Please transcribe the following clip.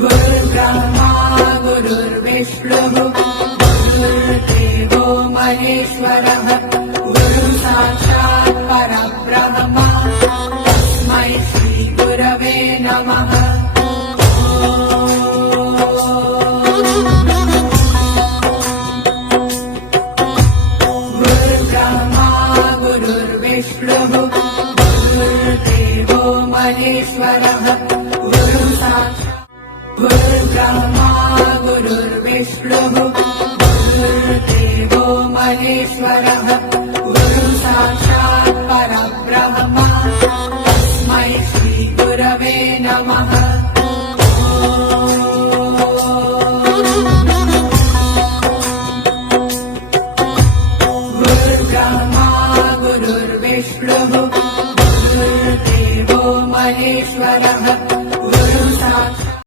गुरुर्ब्रह्मा गुरुर्विष्णुः गुरुर्देवो महेश्वरः गुरुः साक्षात् परब्रह्म तस्मै श्रीगुरवे नमः। गुरुर्ब्रह्मा गुरुर्विष्णुः गुरुर्देवो महेश्वरः गुरुः साक्षात् गुरुर्ब्रह्मा गुरुर्विष्णुः गुरुर्देवो महेश्वरः